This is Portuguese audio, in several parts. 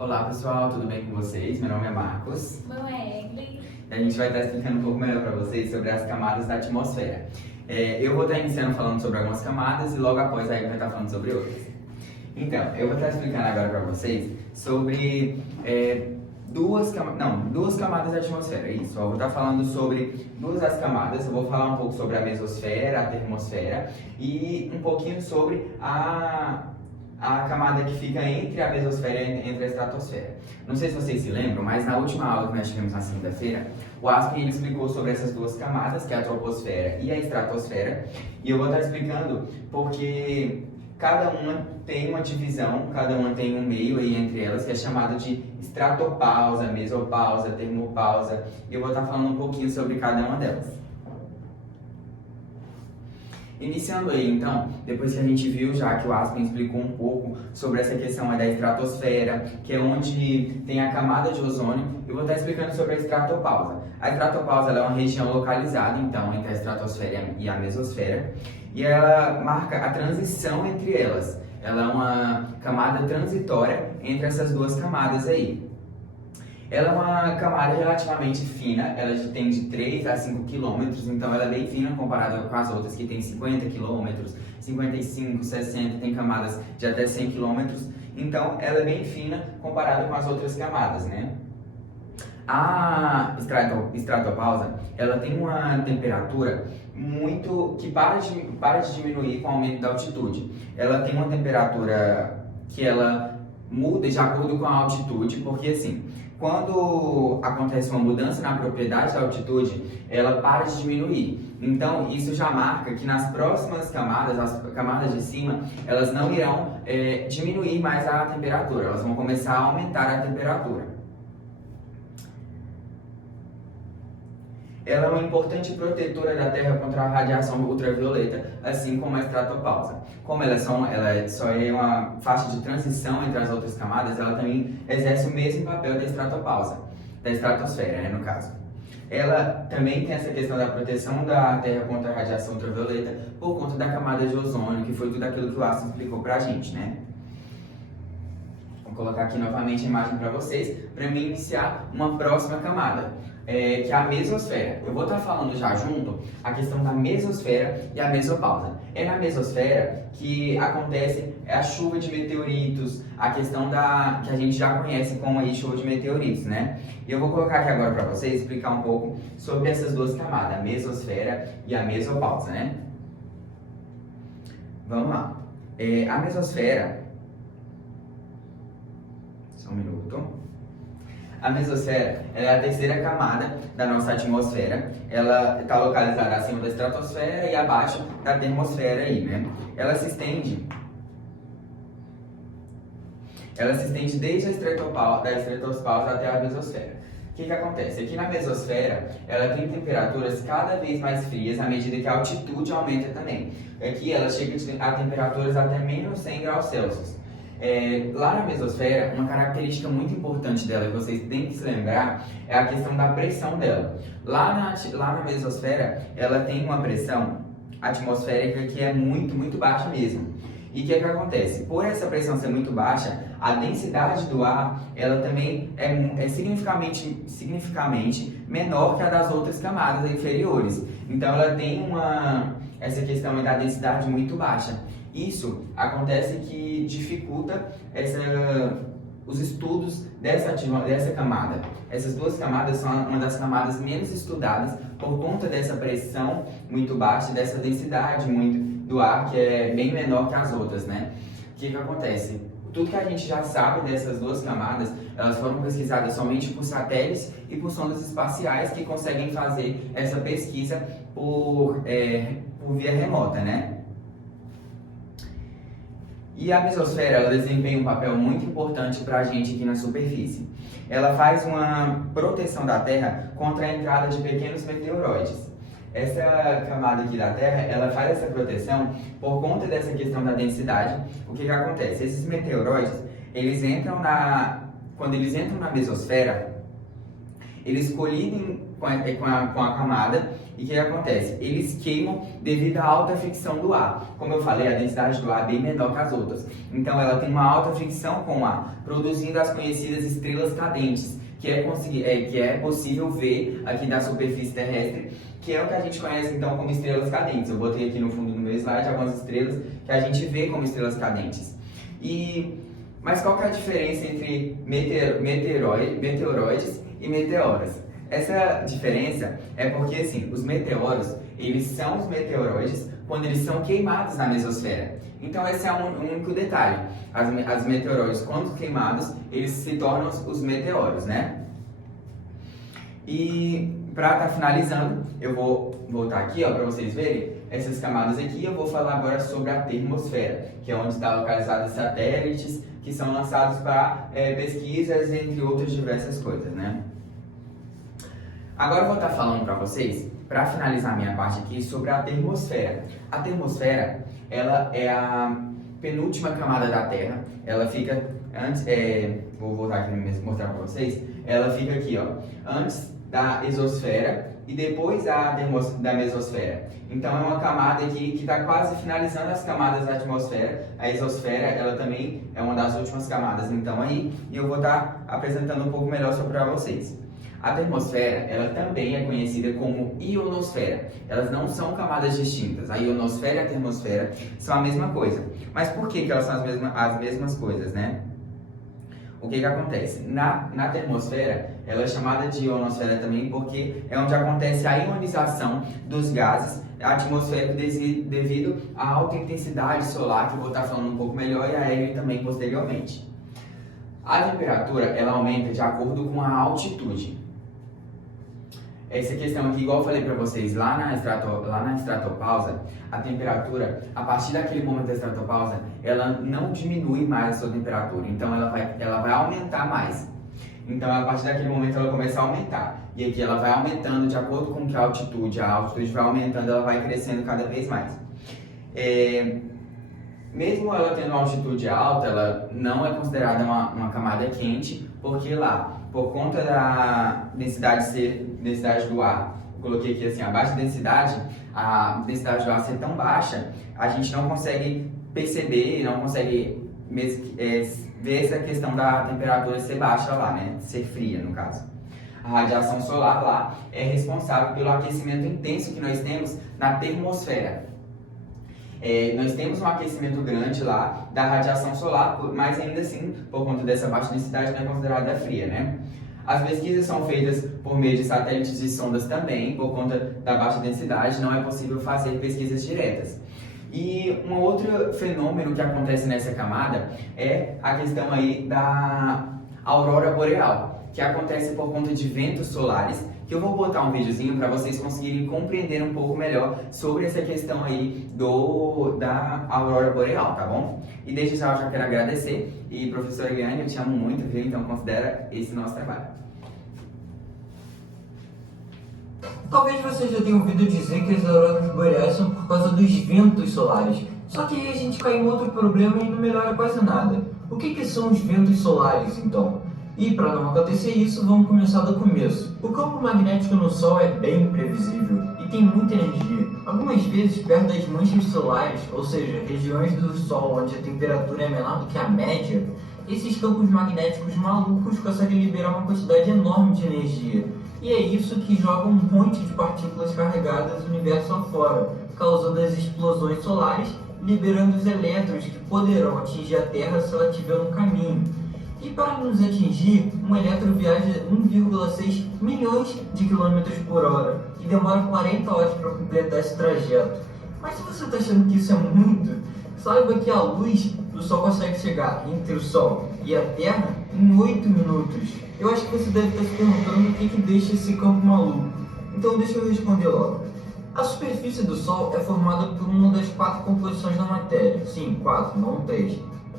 Olá pessoal, tudo bem com vocês? Meu nome é Marcos. Meu é Egli. E a gente vai estar explicando um pouco melhor para vocês sobre as camadas da atmosfera. Eu vou estar iniciando falando sobre algumas camadas e logo após aí vai estar falando sobre outras. Então, eu vou estar explicando agora para vocês sobre duas camadas da atmosfera. Isso, eu vou estar falando sobre duas das camadas. Eu vou falar um pouco sobre a mesosfera, a termosfera e um pouquinho sobre a camada que fica entre a mesosfera e entre a estratosfera. Não sei se vocês se lembram, mas na última aula que nós tivemos na segunda-feira, o Aspen ele explicou sobre essas duas camadas, que é a troposfera e a estratosfera, e eu vou estar explicando porque cada uma tem uma divisão, cada uma tem um meio aí entre elas, que é chamado de estratopausa, mesopausa, termopausa, e eu vou estar falando um pouquinho sobre cada uma delas. Iniciando aí, então, depois que a gente viu já que o Aspen explicou um pouco sobre essa questão da estratosfera, que é onde tem a camada de ozônio, eu vou estar explicando sobre a estratopausa. A estratopausa ela é uma região localizada, então, entre a estratosfera e a mesosfera, e ela marca a transição entre elas. Ela é uma camada transitória entre essas duas camadas aí. Ela é uma camada relativamente fina, ela tem de 3 a 5 quilômetros, então ela é bem fina comparada com as outras que tem 50 quilômetros, 55, 60, tem camadas de até 100 quilômetros, então ela é bem fina comparada com as outras camadas, né? A estratopausa, ela tem uma temperatura que para de diminuir com o aumento da altitude. Ela tem uma temperatura que ela muda de acordo com a altitude, porque assim, quando acontece uma mudança na propriedade da altitude, ela para de diminuir. Então, isso já marca que nas próximas camadas, as camadas de cima, elas não irão diminuir mais a temperatura, elas vão começar a aumentar a temperatura. Ela é uma importante protetora da Terra contra a radiação ultravioleta, assim como a estratopausa. Como ela só é uma faixa de transição entre as outras camadas, ela também exerce o mesmo papel da estratopausa, da estratosfera, né, no caso. Ela também tem essa questão da proteção da Terra contra a radiação ultravioleta por conta da camada de ozônio, que foi tudo aquilo que o Aston explicou pra gente, né? Vou colocar aqui novamente a imagem para vocês, para mim iniciar uma próxima camada, que é a mesosfera. Eu vou estar falando já junto a questão da mesosfera e a mesopausa. É na mesosfera que acontece a chuva de meteoritos, a questão que a gente já conhece como aí chuva de meteoritos, né? E eu vou colocar aqui agora para vocês explicar um pouco sobre essas duas camadas, a mesosfera e a mesopausa, né? Vamos lá. A mesosfera... Só um minuto. A mesosfera ela é a terceira camada da nossa atmosfera. Ela está localizada acima da estratosfera e abaixo da termosfera aí, né? Ela se estende desde a estratopausa até a mesosfera. O que acontece? Aqui na mesosfera, ela tem temperaturas cada vez mais frias à medida que a altitude aumenta também. Aqui ela chega a temperaturas até menos 100 graus Celsius. Lá na mesosfera, uma característica muito importante dela que vocês têm que se lembrar é a questão da pressão dela. Lá na mesosfera, ela tem uma pressão atmosférica que é muito, muito baixa mesmo. E o que acontece? Por essa pressão ser muito baixa, a densidade do ar ela também é significativamente menor que a das outras camadas inferiores. Então ela tem essa questão da densidade muito baixa. Isso acontece que dificulta os estudos dessa camada. Essas duas camadas são uma das camadas menos estudadas por conta dessa pressão muito baixa, dessa densidade do ar que é bem menor que as outras, né? O que acontece? Tudo que a gente já sabe dessas duas camadas, elas foram pesquisadas somente por satélites e por sondas espaciais que conseguem fazer essa pesquisa por via remota, né? E a mesosfera, ela desempenha um papel muito importante para a gente aqui na superfície. Ela faz uma proteção da Terra contra a entrada de pequenos meteoroides. Essa camada aqui da Terra, ela faz essa proteção por conta dessa questão da densidade. O que acontece? Esses meteoroides, quando eles entram na mesosfera, eles colidem com a camada e o que acontece? Eles queimam devido à alta fricção do ar. Como eu falei, a densidade do ar é bem menor que as outras. Então ela tem uma alta fricção com o ar, produzindo as conhecidas estrelas cadentes, que é possível ver aqui da superfície terrestre, que é o que a gente conhece então como estrelas cadentes. Eu botei aqui no fundo do meu slide algumas estrelas que a gente vê como estrelas cadentes. Mas qual que é a diferença entre meteoroides e meteoros? Essa diferença é porque assim, os meteoros, eles são os meteoroides quando eles são queimados na mesosfera. Então esse é um único detalhe. As meteoroides, quando queimados, eles se tornam os meteoros, né? E para estar finalizando, eu vou voltar aqui para vocês verem essas camadas aqui. Eu vou falar agora sobre a termosfera, que é onde está localizados satélites que são lançados para pesquisas, entre outras diversas coisas, né? Agora eu vou estar falando para vocês, para finalizar minha parte aqui, sobre a termosfera. A termosfera, ela é a penúltima camada da Terra. Ela fica antes, vou voltar aqui mesmo mostrar para vocês. Ela fica aqui, antes da exosfera e depois da mesosfera. Então é uma camada aqui que está quase finalizando as camadas da atmosfera. A exosfera, ela também é uma das últimas camadas, então aí, e eu vou estar apresentando um pouco melhor sobre para vocês. A termosfera, ela também é conhecida como ionosfera. Elas não são camadas distintas. A ionosfera e a termosfera são a mesma coisa. Mas por que elas são as mesmas coisas, né? O que acontece? Na termosfera, ela é chamada de ionosfera também porque é onde acontece a ionização dos gases atmosféricos devido à alta intensidade solar, que eu vou estar falando um pouco melhor, e aéreo também posteriormente. A temperatura, ela aumenta de acordo com a altitude. Essa questão aqui, igual eu falei para vocês, lá na estratopausa, a temperatura, a partir daquele momento da estratopausa, ela não diminui mais a sua temperatura, então ela vai aumentar mais. Então, a partir daquele momento, ela começa a aumentar. E aqui ela vai aumentando de acordo com que a altitude vai aumentando, ela vai crescendo cada vez mais. Mesmo ela tendo uma altitude alta, ela não é considerada uma camada quente, porque lá, por conta da densidade do ar, eu coloquei aqui assim, a densidade do ar ser tão baixa, a gente não consegue perceber, não consegue ver essa questão da temperatura ser baixa lá, né? Ser fria, no caso. A radiação solar lá é responsável pelo aquecimento intenso que nós temos na termosfera. Nós temos um aquecimento grande lá da radiação solar, mas ainda assim, por conta dessa baixa densidade, não é considerada fria, né? As pesquisas são feitas por meio de satélites e sondas também, por conta da baixa densidade, não é possível fazer pesquisas diretas. E um outro fenômeno que acontece nessa camada é a questão aí da aurora boreal, que acontece por conta de ventos solares, que eu vou botar um videozinho para vocês conseguirem compreender um pouco melhor sobre essa questão aí da aurora boreal, tá bom? E desde já eu já quero agradecer, e professora Eliane, eu te amo muito, viu? Então considera esse nosso trabalho. Talvez você já tenha ouvido dizer que as auroras boreais são por causa dos ventos solares. Só que aí a gente cai em outro problema e não melhora quase nada. O que são os ventos solares, então? E para não acontecer isso, vamos começar do começo. O campo magnético no Sol é bem imprevisível e tem muita energia. Algumas vezes, perto das manchas solares, ou seja, regiões do Sol onde a temperatura é menor do que a média, esses campos magnéticos malucos conseguem liberar uma quantidade enorme de energia. E é isso que joga um monte de partículas carregadas do universo afora, causando as explosões solares, liberando os elétrons que poderão atingir a Terra se ela estiver no caminho. E para nos atingir, um elétron viaja 1,6 milhões de quilômetros por hora e demora 40 horas para completar esse trajeto. Mas se você está achando que isso é muito, saiba que a luz do Sol consegue chegar entre o Sol e a Terra em 8 minutos. Eu acho que você deve estar se perguntando o que deixa esse campo maluco. Então deixa eu responder logo. A superfície do Sol é formada por uma das 4 composições da matéria. Sim, 4, não 3.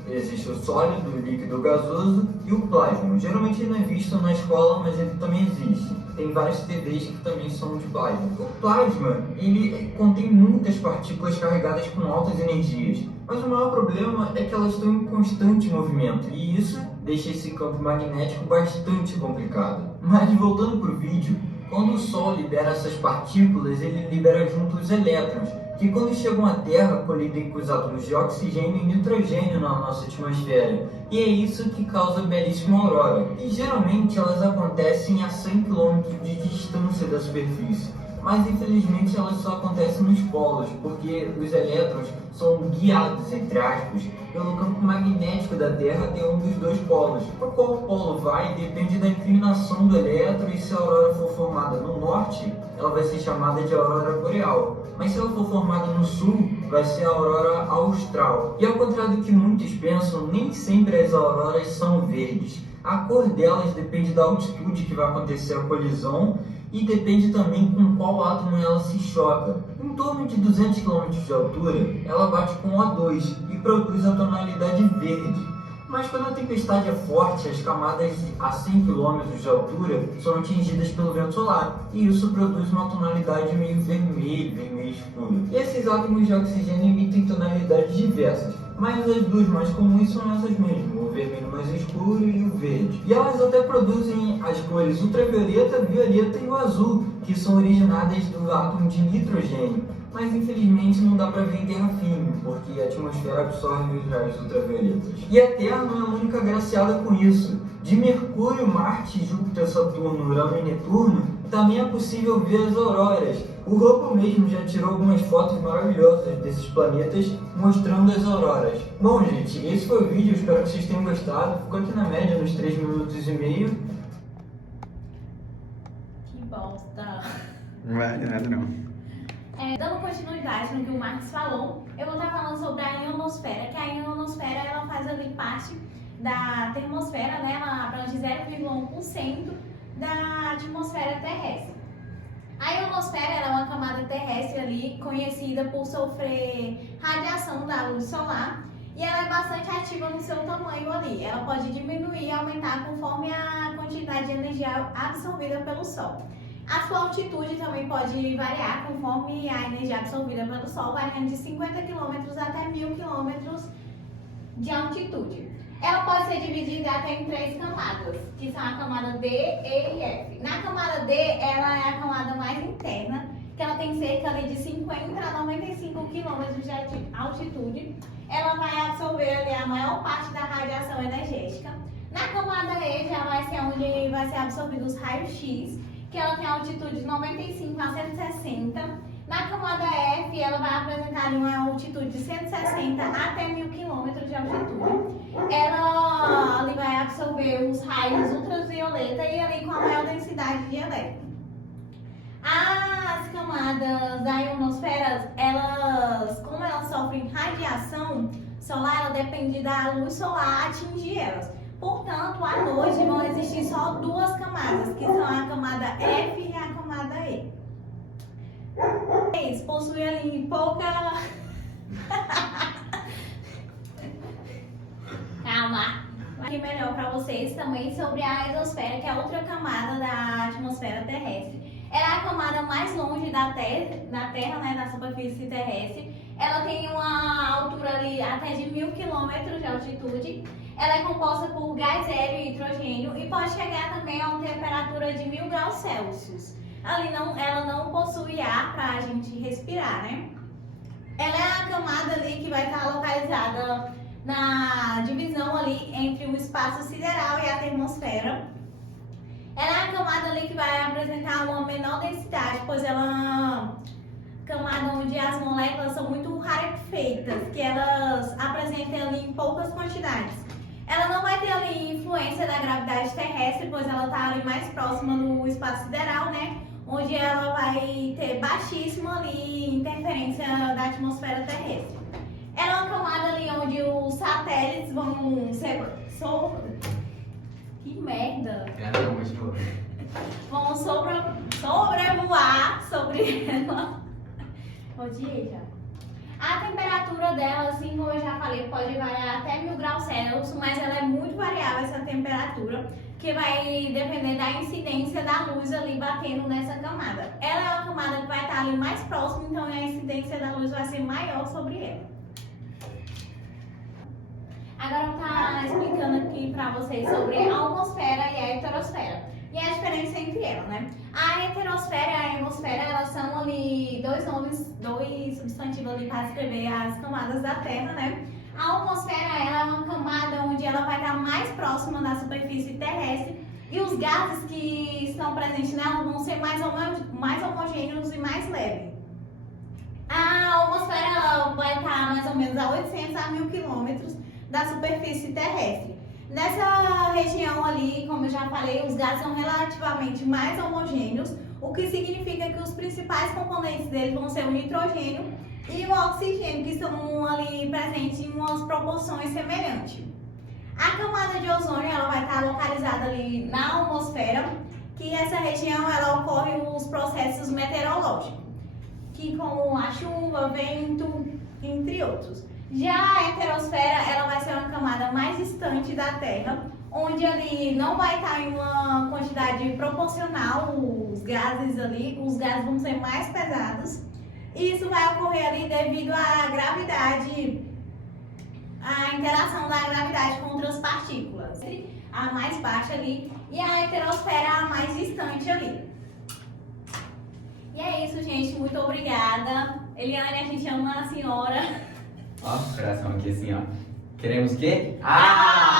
Existe o sólido, o líquido, o gasoso e o plasma. Geralmente ele não é visto na escola, mas ele também existe. Tem várias TVs que também são de plasma. O plasma, ele contém muitas partículas carregadas com altas energias, mas o maior problema é que elas estão em constante movimento, e isso deixa esse campo magnético bastante complicado. Mas voltando para o vídeo, quando o Sol libera essas partículas, ele libera junto os elétrons, que quando chegam à Terra colidem com os átomos de oxigênio e nitrogênio na nossa atmosfera. E é isso que causa a belíssima aurora. E geralmente elas acontecem a 100 km de distância da superfície. Mas infelizmente elas só acontecem nos polos, porque os elétrons são guiados, entre aspas, pelo campo magnético da Terra até um dos dois polos. Para qual polo vai depende da inclinação do elétron, e se a aurora for formada no norte, ela vai ser chamada de aurora boreal. Mas se ela for formada no sul, vai ser a aurora austral. E ao contrário do que muitos pensam, nem sempre as auroras são verdes. A cor delas depende da altitude que vai acontecer a colisão e depende também com qual átomo ela se choca. Em torno de 200 km de altura, ela bate com O2 e produz a tonalidade verde. Mas quando a tempestade é forte, as camadas a 100 km de altura são atingidas pelo vento solar, e isso produz uma tonalidade meio vermelho, vermelho escuro. E esses átomos de oxigênio emitem tonalidades diversas, mas as duas mais comuns são essas mesmo, o vermelho mais escuro e o verde. E elas até produzem as cores ultravioleta, violeta e o azul, que são originadas do átomo de nitrogênio. Mas infelizmente não dá para ver em terra firme, porque a atmosfera absorve os raios ultravioletas. E a Terra não é a única agraciada com isso. De Mercúrio, Marte, Júpiter, Saturno, Urano e Netuno, também é possível ver as auroras. O Hubble mesmo já tirou algumas fotos maravilhosas desses planetas mostrando as auroras. Bom, gente, esse foi o vídeo, espero que vocês tenham gostado. Ficou aqui na média nos 3 minutos e meio. Que bosta! Não vale nada não. Dando continuidade no que o Marcos falou, eu vou estar falando sobre a ionosfera, que a ionosfera ela faz ali parte da termosfera, né? Ela abrange 0,1% da atmosfera terrestre. A ionosfera ela é uma camada terrestre ali conhecida por sofrer radiação da luz solar, e ela é bastante ativa no seu tamanho ali. Ela pode diminuir e aumentar conforme a quantidade de energia absorvida pelo Sol. A sua altitude também pode variar conforme a energia absorvida pelo Sol, variando de 50 km até 1000 km de altitude. Ela pode ser dividida até em 3 camadas, que são a camada D, E e F. Na camada D, ela é a camada mais interna, que ela tem cerca ali de 50 a 95 km de altitude. Ela vai absorver ali a maior parte da radiação energética. Na camada E já vai ser onde vai ser absorvido os raios-x, que ela tem altitude de 95 a 160. Na camada F, ela vai apresentar uma altitude de 160 até 1000 km de altitude. Ela ali vai absorver os raios ultravioleta e ali com a maior densidade de elétrons. As camadas da ionosfera, como elas sofrem radiação solar, ela depende da luz solar atingir elas. Portanto, à noite vão existir só 2 camadas, que são a camada F e a camada E. Eles possuem ali pouca... Calma. Aqui melhor para vocês também sobre a exosfera, que é outra camada da atmosfera terrestre. Ela é a camada mais longe da Terra, né, da superfície terrestre. Ela tem uma altura ali até de 1000 km de altitude. Ela é composta por gás hélio e hidrogênio e pode chegar também a uma temperatura de 1000 graus Celsius. Ela não possui ar para a gente respirar, né? Ela é a camada ali que vai estar localizada na divisão ali entre o espaço sideral e a termosfera. Ela é a camada ali que vai apresentar uma menor densidade, pois ela é uma camada onde as moléculas são muito rarefeitas, que elas apresentem ali em poucas quantidades. Ela não vai ter ali influência da gravidade terrestre, pois ela está ali mais próxima do espaço sideral, né? Onde ela vai ter baixíssima ali interferência da atmosfera terrestre. Ela é uma camada ali onde os satélites vão ser... Que merda! Vão sobrevoar sobre ela. Odiei já. A temperatura dela, assim como eu já falei, pode variar até 1000 graus Celsius, mas ela é muito variável essa temperatura, que vai depender da incidência da luz ali batendo nessa camada. Ela é uma camada que vai estar ali mais próxima, então a incidência da luz vai ser maior sobre ela. Agora eu vou estar explicando aqui para vocês sobre a atmosfera e a heterosfera. E a diferença entre elas, né? A heterosfera e a ionosfera, elas são ali dois substantivos ali para escrever as camadas da Terra, né? A atmosfera, ela é uma camada onde ela vai estar mais próxima da superfície terrestre e os gases que estão presentes nela vão ser mais homogêneos e mais leves. A atmosfera, ela vai estar mais ou menos a 800 a 1000 quilômetros da superfície terrestre. Nessa região ali, como eu já falei, os gases são relativamente mais homogêneos, o que significa que os principais componentes deles vão ser o nitrogênio e o oxigênio, que estão ali presentes em umas proporções semelhantes. A camada de ozônio, ela vai estar localizada ali na atmosfera, que essa região ela ocorre os processos meteorológicos, que como a chuva, vento, entre outros. Já a heterosfera, ela vai ser uma camada mais distante da Terra, onde ali não vai estar em uma quantidade proporcional os gases ali, os gases vão ser mais pesados. E isso vai ocorrer ali devido à gravidade, à interação da gravidade com outras partículas. A mais baixa ali e a heterosfera a mais distante ali. E é isso, gente. Muito obrigada. Eliane, a gente ama a senhora. Ó, coração aqui assim, ó. Queremos o quê? Ah!